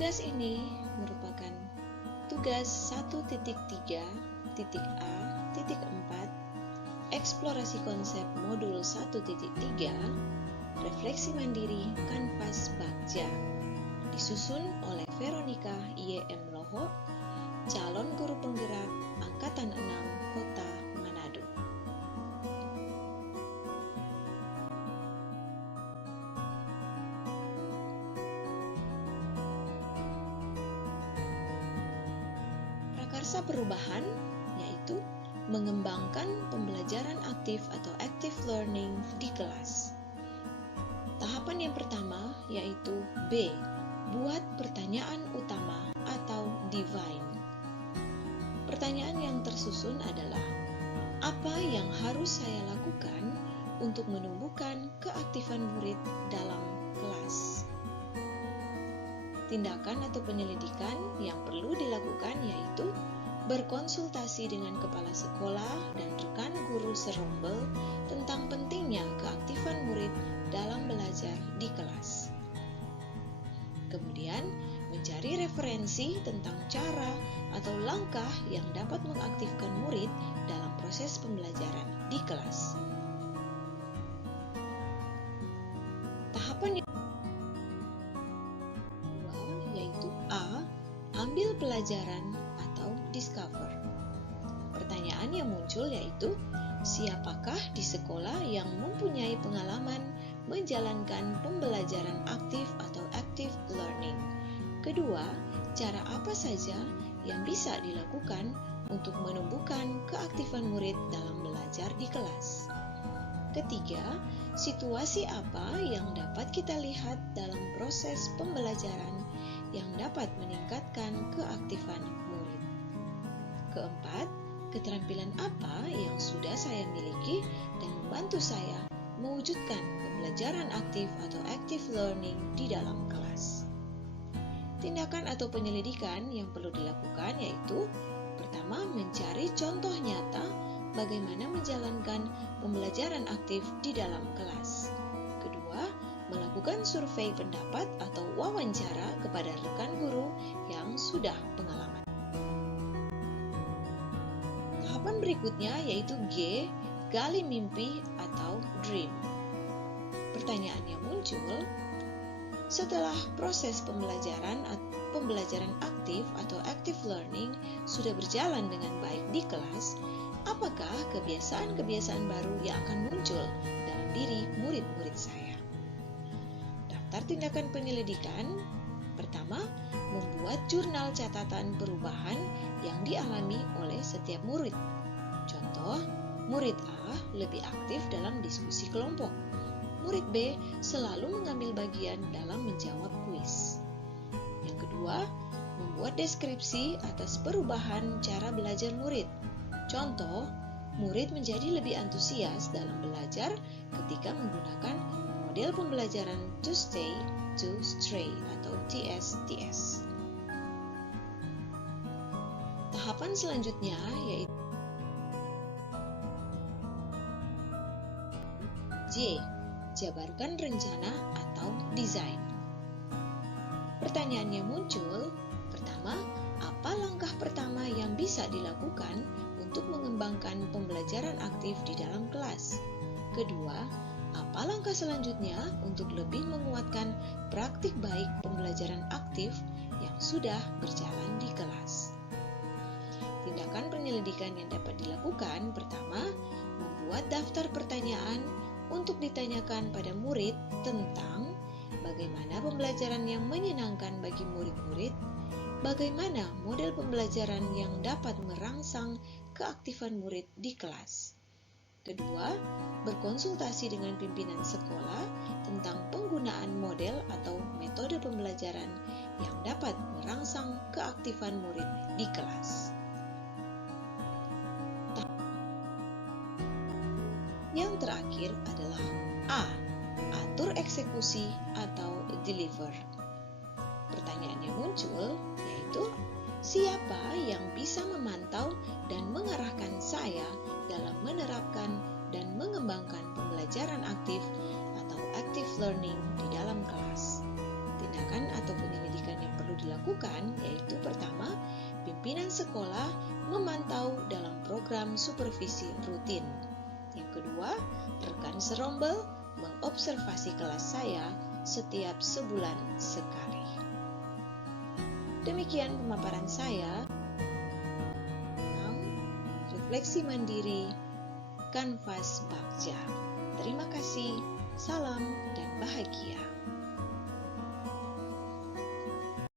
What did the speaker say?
Tugas ini merupakan tugas 1.3.A.4 eksplorasi konsep modul 1.3 refleksi mandiri kanvas Bagja, disusun oleh Veronica Y.M. Loho, calon guru penggerak Angkatan 6 Kota Manado. Prakarsa perubahan yaitu mengembangkan pembelajaran aktif atau active learning di kelas. Tahapan yang pertama yaitu B. Buat pertanyaan utama atau divine. Pertanyaan yang tersusun adalah, apa yang harus saya lakukan untuk menumbuhkan keaktifan murid dalam kelas? Tindakan atau penyelidikan yang perlu dilakukan yaitu berkonsultasi dengan kepala sekolah dan rekan guru serombel tentang pentingnya keaktifan murid dalam belajar di kelas. Kemudian, mencari referensi tentang cara atau langkah yang dapat mengaktifkan murid dalam proses pembelajaran di kelas. Tahapan yang kedua yaitu A. Ambil pelajaran atau discover. Pertanyaan yang muncul yaitu, siapakah di sekolah yang mempunyai pengalaman menjalankan pembelajaran aktif atau active learning? Kedua, cara apa saja yang bisa dilakukan untuk menumbuhkan keaktifan murid dalam belajar di kelas? Ketiga, situasi apa yang dapat kita lihat dalam proses pembelajaran yang dapat meningkatkan keaktifan murid? Keempat, keterampilan apa yang sudah saya miliki dan membantu saya mewujudkan pembelajaran aktif atau active learning di dalam kelas? Tindakan atau penyelidikan yang perlu dilakukan yaitu, pertama, mencari contoh nyata bagaimana menjalankan pembelajaran aktif di dalam kelas. Kedua, melakukan survei pendapat atau wawancara kepada rekan guru yang sudah pengalaman. Tahapan berikutnya yaitu G. Gali mimpi atau dream. Pertanyaannya muncul, setelah proses pembelajaran aktif atau active learning sudah berjalan dengan baik di kelas, apakah kebiasaan-kebiasaan baru yang akan muncul dalam diri murid-murid saya? Daftar tindakan penyelidikan. Pertama, membuat jurnal catatan perubahan yang dialami oleh setiap murid. Contoh, murid A lebih aktif dalam diskusi kelompok. Murid B selalu mengambil bagian dalam menjawab kuis. Yang kedua, membuat deskripsi atas perubahan cara belajar murid. Contoh, murid menjadi lebih antusias dalam belajar ketika menggunakan model pembelajaran to stay, to stray atau TSTS. Tahapan selanjutnya yaitu J. Jabarkan rencana atau desain. Pertanyaannya muncul, pertama, apa langkah pertama yang bisa dilakukan untuk mengembangkan pembelajaran aktif di dalam kelas? Kedua, apa langkah selanjutnya untuk lebih menguatkan praktik baik pembelajaran aktif yang sudah berjalan di kelas? Tindakan penyelidikan yang dapat dilakukan, pertama, membuat daftar pertanyaan untuk ditanyakan pada murid tentang bagaimana pembelajaran yang menyenangkan bagi murid-murid, bagaimana model pembelajaran yang dapat merangsang keaktifan murid di kelas. Kedua, berkonsultasi dengan pimpinan sekolah tentang penggunaan model atau metode pembelajaran yang dapat merangsang keaktifan murid di kelas. Yang terakhir adalah A. Atur eksekusi atau deliver. Pertanyaannya muncul, yaitu siapa yang bisa memantau dan mengarahkan saya dalam menerapkan dan mengembangkan pembelajaran aktif atau active learning di dalam kelas? tindakan atau penyelidikan yang perlu dilakukan yaitu pertama, pimpinan sekolah memantau dalam program supervisi rutin. Yang kedua, rekan serombel mengobservasi kelas saya setiap sebulan sekali. Demikian pemaparan saya tentang refleksi mandiri Kanvas Bagja. Terima kasih, salam dan bahagia.